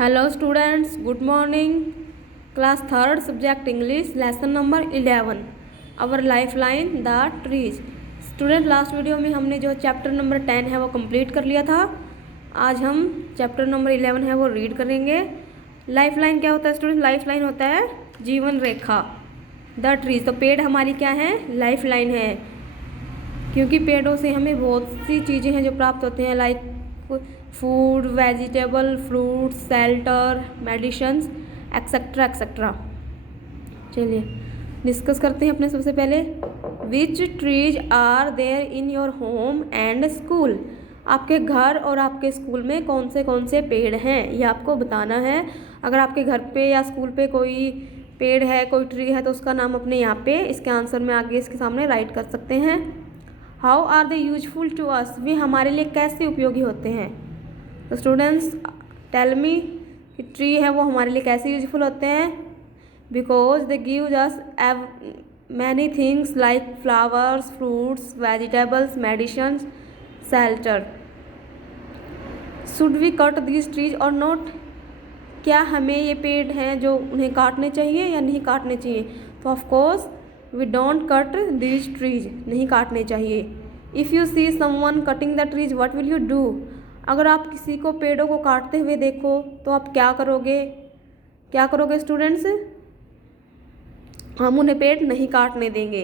Hello students, good morning. Class 3rd subject English, lesson number 11. Our lifeline, the trees. Student, last video में हमने जो chapter number 10 है वो complete कर लिया था. आज हम चैप्टर नंबर 11 है वो रीड करेंगे. लाइफलाइन क्या होता है स्टूडेंट? लाइफलाइन होता है जीवन रेखा. द ट्रीज, तो पेड़ हमारी क्या है? लाइफलाइन है, क्योंकि पेड़ों से हमें बहुत सी चीज़ें हैं जो प्राप्त होते हैं, like food, vegetable, fruit, shelter, medicines, etcetera etcetera. चलिए डिस्कस करते हैं अपने. सबसे पहले, which trees are there in your home and school. आपके घर और आपके स्कूल में कौन से पेड़ हैं, ये आपको बताना है. अगर आपके घर पे या स्कूल पे कोई पेड़ है, कोई ट्री है, तो उसका नाम अपने यहाँ पे इसके आंसर में आगे इसके सामने राइट कर सकते हैं. How are they useful to us, वे हमारे लिए कैसे उपयोगी होते हैं. तो स्टूडेंट्स टेल मी कि ट्री है वो हमारे लिए कैसे यूजफुल होते हैं. Because they give us many things like flowers, fruits, vegetables, medicines, shelter. Should we cut these trees और नॉट, क्या हमें ये पेड़ हैं जो उन्हें काटने चाहिए या नहीं काटने चाहिए. तो of course we don't cut these trees, नहीं काटने चाहिए. If you see someone cutting the trees what will you do. अगर आप किसी को पेड़ों को काटते हुए देखो तो आप क्या करोगे स्टूडेंट्स? हम उन्हें पेड़ नहीं काटने देंगे.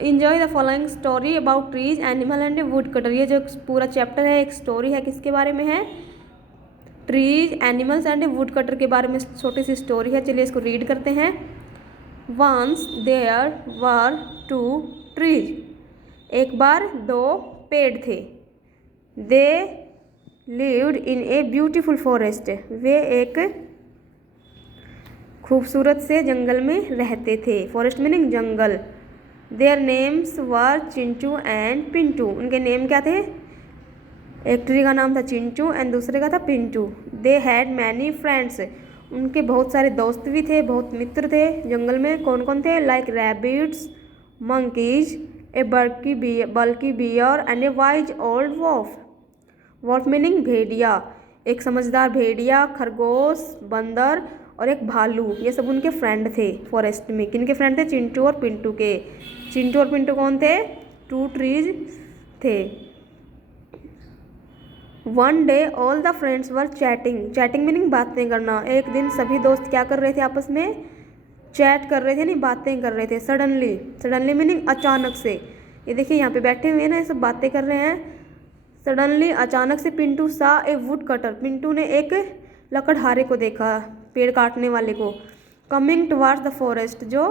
Enjoy the following story about trees, animal and would cutter. ये जो पूरा चैप्टर है एक स्टोरी है, किसके बारे में है? Trees, animals and would cutter के बारे में छोटी सी स्टोरी है. चलिए इसको रीड करते हैं. Once there were two trees, एक बार दो पेड़ थे. They lived in a beautiful forest, वे एक खूबसूरत से जंगल में रहते थे. फॉरेस्ट मीनिंग जंगल. Their names were Chintu and Pintu. उनके नेम क्या थे? एक ट्री का नाम था चिंटू एंड दूसरे का था Pintu. They had many friends, उनके बहुत सारे दोस्त भी थे, बहुत मित्र थे जंगल में. कौन कौन थे? Like rabbits, monkeys, a bulky bear and a wise old wolf. Wolf meaning भेड़िया, एक समझदार भेड़िया, खरगोश, बंदर और एक भालू. ये सब उनके फ्रेंड थे फॉरेस्ट में. किनके फ्रेंड थे? चिंटू और पिंटू के. चिंटू और पिंटू कौन थे? टू ट्रीज थे. One day all the friends were chatting meaning बातें करना. एक दिन सभी दोस्त क्या कर रहे थे? आपस में चैट कर रहे थे, नहीं बातें कर रहे थे. सडनली मीनिंग अचानक से. ये देखिए यहाँ पे बैठे हुए हैं ना, ये सब बातें कर रहे हैं. सडनली अचानक से पिंटू सा ए वुड कटर, पिंटू ने एक लकड़हारे को देखा, पेड़ काटने वाले को. कमिंग टुवार्ड्स द फॉरेस्ट, जो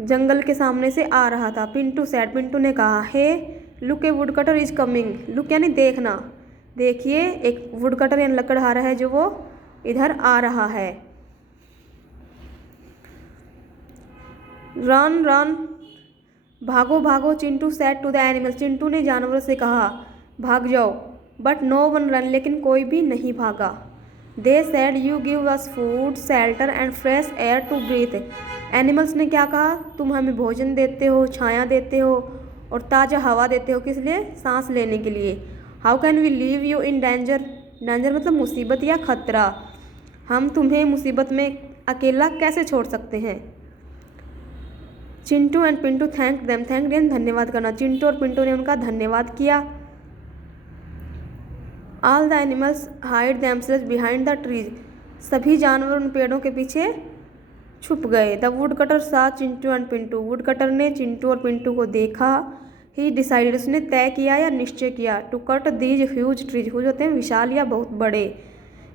जंगल के सामने से आ रहा था. पिंटू सैड, पिंटू ने कहा, hey look a wood cutter is coming. Look यानी देखना, देखिए एक वुड कटर यानी लकड़हारा है जो वो इधर आ रहा है. रन रन, भागो भागो. Chintu said to the animal, Chintu ने जानवरों से कहा भाग जाओ. बट नो वन रन, लेकिन कोई भी नहीं भागा. They said you give us food, shelter and fresh air to breathe. Animals ने क्या कहा? तुम हमें भोजन देते हो, छाया देते हो और ताज़ा हवा देते हो. किस लिए? सांस लेने के लिए. How can we leave you in danger, danger मतलब मुसीबत या खतरा. हम तुम्हें मुसीबत में अकेला कैसे छोड़ सकते हैं. Chintu and Pintu thank them, thank them धन्यवाद करना. चिंटू और पिंटू ने उनका धन्यवाद किया. All the animals hide themselves behind the trees, सभी जानवर उन पेड़ों के पीछे छुप गए. द वुड कटर सा Chintu and Pintu, would cutter ने चिंटू और पिंटू को देखा. ही डिसाइडेड, उसने तय किया या निश्चय किया. To cut these huge trees, huge होते हैं विशाल या बहुत बड़े.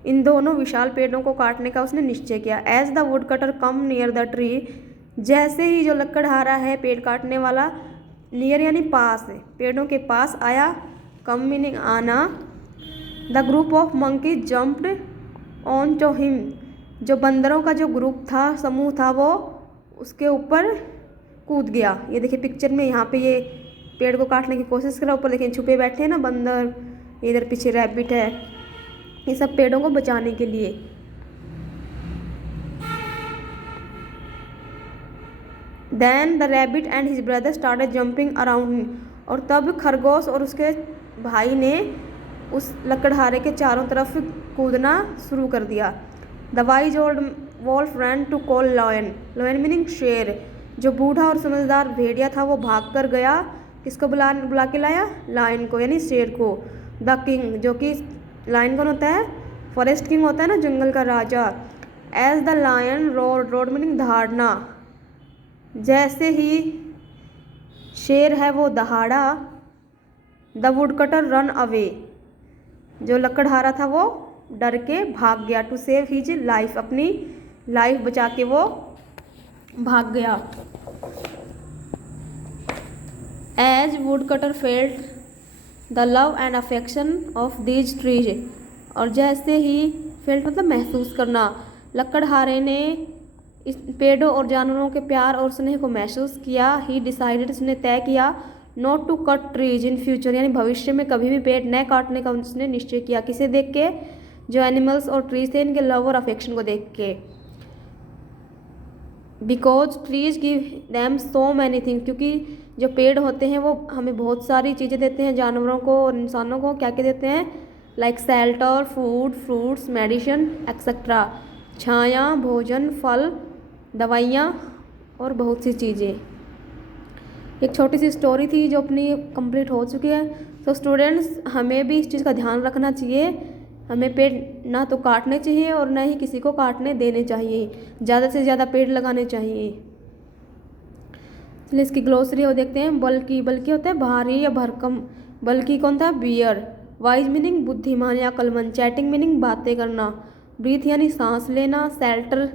इन दोनों विशाल पेड़ों को काटने का उसने निश्चय किया. As the wood cutter come near the tree, जैसे ही जो लकड़हारा है पेड़ काटने वाला, नियर यानी पास, पेड़ों के पास आया. कम मीनिंग आना. The group of monkey jumped on to him, जो बंदरों का जो ग्रुप था, समूह था, वो उसके ऊपर कूद गया. ये देखिए पिक्चर में, यहाँ पे ये पेड़ को काटने की कोशिश कर रहा. ऊपर देखिए छुपे बैठे हैं ना बंदर, इधर पीछे रैबिट है. ये सब पेड़ों को बचाने के लिए. Then the rabbit and his brother started jumping around, और तब खरगोश और उसके भाई ने उस लकड़हारे के चारों तरफ कूदना शुरू कर दिया। The wise old wolf ran to call lion, lion meaning शेर। जो बूढ़ा और समझदार भेड़िया था वो भाग कर गया, किसको बुला के लाया? लायन को, यानी शेर को। द किंग, जो कि लायन कौन होता है? फॉरेस्ट किंग होता है ना, जंगल का राजा। As the lion roared, roared meaning दहाड़ना, जैसे ही शेर है वो दहाड़ा। The wood cutter run away, जो लकड़हारा था वो डर के भाग गया। टू सेव हिज लाइफ, अपनी लाइफ बचा के वो भाग गया। As wood cutter felt the love and affection of these trees, और जैसे ही फेल्ट मतलब महसूस करना, लकड़हारे ने इस पेड़ों और जानवरों के प्यार और स्नेह को महसूस किया। ही डिसाइडेड, उसने तय किया, not to cut trees in future, यानी भविष्य में कभी भी पेड़ न काटने का उसने निश्चय किया। किसे देख के? जो एनिमल्स और ट्रीज थे इनके लव और अफेक्शन को देख के। Because trees give them so many thing, क्योंकि जो पेड़ होते हैं वो हमें बहुत सारी चीज़ें देते हैं, जानवरों को और इंसानों को। क्या क्या देते हैं? Like shelter, food, fruits, medicine etcetera, छाया, भोजन, फल, दवाइयाँ और बहुत सी चीज़ें। एक छोटी सी स्टोरी थी जो अपनी कंप्लीट हो चुकी है। तो स्टूडेंट्स, हमें भी इस चीज़ का ध्यान रखना चाहिए, हमें पेड़ ना तो काटने चाहिए और ना ही किसी को काटने देने चाहिए। ज़्यादा से ज़्यादा पेड़ लगाने चाहिए। चलिए इसकी ग्लोसरी वो देखते हैं। बल्कि, बल्कि होता है भारी या भरकम। बल्कि कौन था? बियर। वाइज मीनिंग बुद्धिमान या अक्लमंद। चैटिंग मीनिंग बातें करना। ब्रीथ यानी सांस लेना। शेल्टर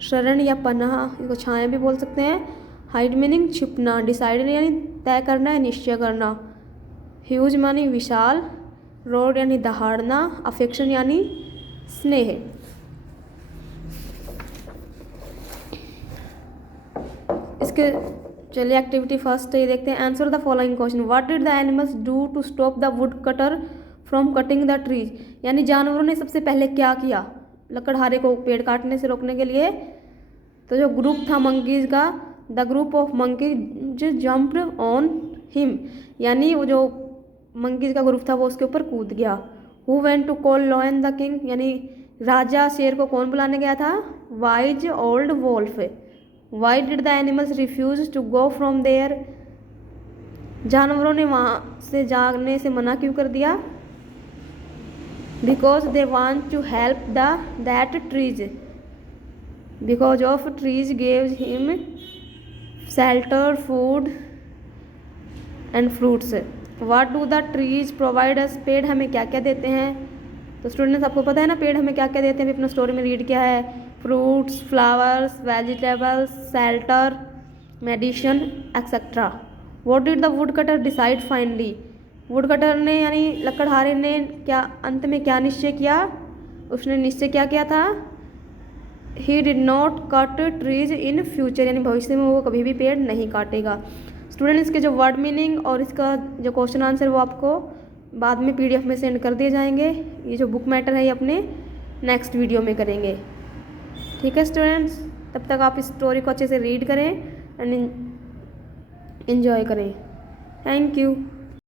शरण या पनाह, इसको छाया भी बोल सकते हैं। Hide meaning छिपना। डिसाइडेड यानी तय करना या निश्चय करना। ह्यूज मानी विशाल। रोड यानी दहाड़ना। अफेक्शन यानी स्नेह। इसके चलिए एक्टिविटी फर्स्ट ये देखते हैं। Answer the following question. What did the animals do to stop the wood cutter from cutting the trees, यानी जानवरों ने सबसे पहले क्या किया लकड़हारे को पेड़ काटने से रोकने के लिए? तो जो ग्रुप था मंकीज का, the group of monkeys jumped on him, यानी वो जो मंकीज का ग्रुप था वो उसके ऊपर कूद गया। Who went to call lion the king, यानी राजा शेर को कौन बुलाने गया था? Wise old wolf. Why did the animals refuse to go from there, जानवरों ने वहाँ से जाने से मना क्यों कर दिया? Because they want to help that trees, because of trees gave him shelter, food and fruits. What do the trees provide us, पेड़ हमें क्या क्या देते हैं? तो स्टूडेंट्स आपको पता है ना पेड़ हमें क्या क्या देते हैं, अभी अपना स्टोरी में रीड किया है। Fruits, flowers, vegetables, shelter, medicine etcetera. What did the wood cutter decide finally, would cutter ने यानी लकड़हारे ने क्या अंत में क्या निश्चय किया? उसने निश्चय क्या किया था? He did not cut trees in future, यानी भविष्य में वो कभी भी पेड़ नहीं काटेगा। स्टूडेंट इसके जो वर्ड मीनिंग और इसका जो क्वेश्चन आंसर वो आपको बाद में PDF में सेंड कर दिए जाएंगे। ये जो बुक मैटर है ये अपने नेक्स्ट वीडियो में करेंगे। ठीक है स्टूडेंट्स, तब तक आप इस स्टोरी को अच्छे से रीड करें एंड एंजॉय करें। Thank you.